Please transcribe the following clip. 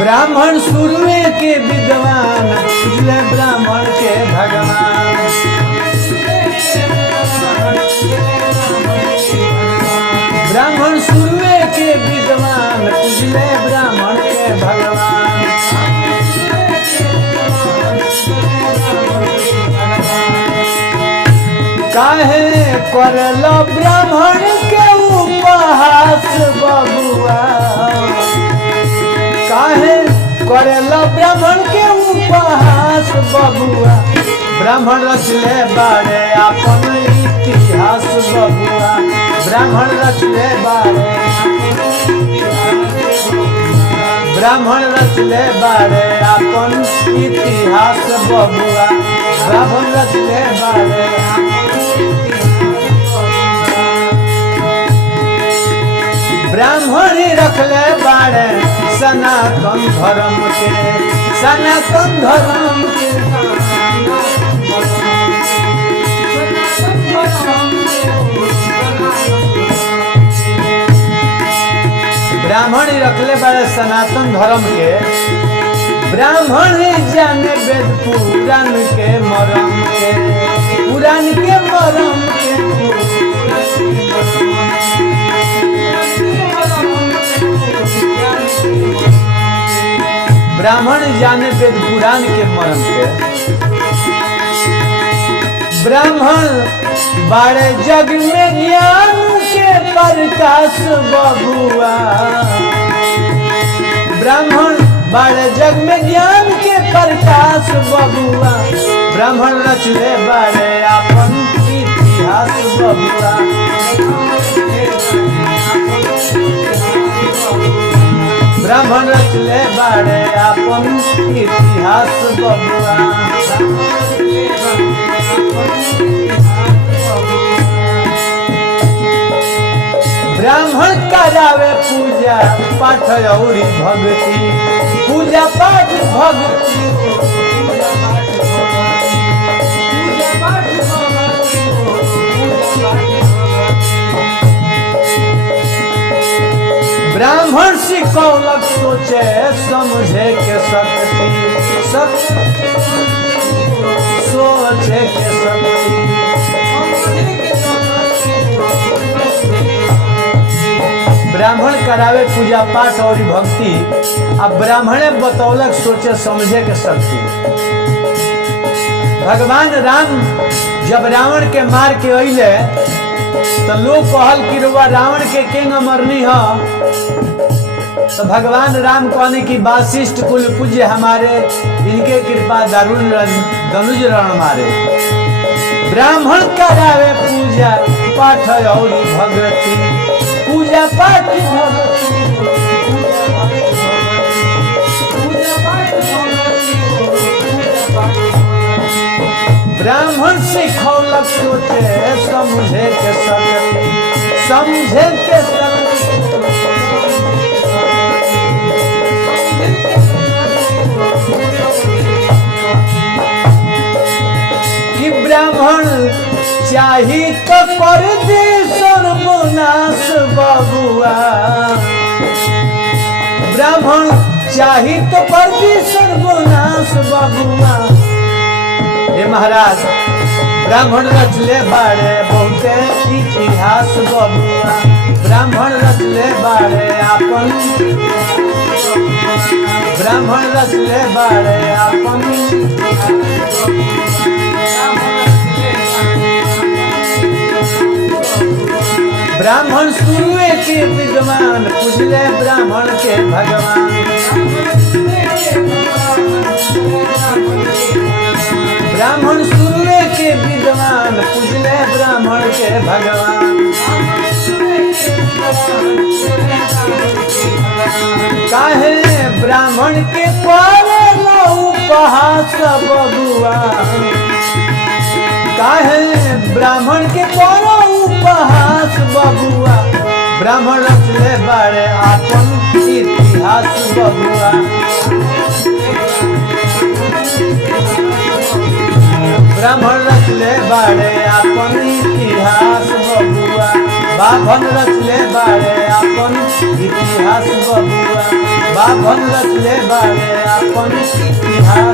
ब्राह्मण शुरुए के विद्वान पूजले ब्राह्मण के भगवान। ब्राह्मण शुरुए के विद्वान पूजले ब्राह्मण के भगवान। काहे करलो ब्राह्मण के उपहास बबुआ, काहे करलो ब्राह्मण के उपहास बबुआ। ब्राह्मण रचले बारे अपन इतिहास बबुआ, ब्राह्मण रचले बारे, ब्राह्मण रचले बारे अपन इतिहास बबुआ, ब्राह्मण रचले बारे। ब्राह्मण रखले बारे सनातन धर्म के, सनातन धर्म के, ब्राह्मण रखले बारे सनातन धर्म के। ब्राह्मण जाने वेद पुराण के मरम के, पुराण के मरम के। ब्राह्मण जाने वेद पुराण के मरम के। ब्राह्मण बारे जग में ज्ञान के प्रकाश बबुआ, ब्राह्मण बारे जग में ज्ञान के प्रकाश बबुआ। ब्राह्मण रचले बारे अपन इतिहास बबुआ, ब्राह्मण रचले बारे अपन इतिहास बबुआ। ब्राह्मण करावे पूजा पाठ और भक्ति, पूजा पाठ भक्ति, ब्राह्मण सिखौलक सोचे समझे के शक्ति, सोचे के शक्ति। ब्राह्मण करावे पूजा पाठ और भक्ति, अब ब्राह्मणे बतौलक सोचे समझे के शक्ति। भगवान राम जब रावण के मार के अइले तो लोग कहल कि रुआ रावण के केंग मरनी है। तो भगवान राम कहने की वाशिष्ठ कुल पूज्य हमारे, इनके कृपा दारुण धनुज रण मारे। ब्राह्मण करावे पूजा पाठ और भक्ति, पूजा पाठ भक्ति, ब्राह्मण सिखौलक सोचे समझे के शक्ति, समझे के शक्ति। कि ब्राह्मण चाही तो कर दे सर्वनाश बबुआ, ब्राह्मण चाही तो कर दे सर्वनाश बबुआ। हे महाराज ब्राह्मण रचले बारे बहुते इतिहास बबुआ, ब्राह्मण रचले बारे अपन, ब्राह्मण रचले बारे अपन। ब्राह्मण शुरुए के विद्वान पूजले ब्राह्मण के भगवान। ब्राह्मण शुरुए के विद्वान पूजले ब्राह्मण के भगवान। काहे ब्राह्मण के पारे उपहास बबुआ, काहे ब्राह्मण के पारे उपहास बबुआ। ब्राह्मण रचले बारे अपन इतिहास बबुआ, ब्राह्मण रचले बारे अपन इतिहास बबुआ। बाभन रचले बारे अपन इतिहास बबुआ, बाभन रचले बारे अपन तिहार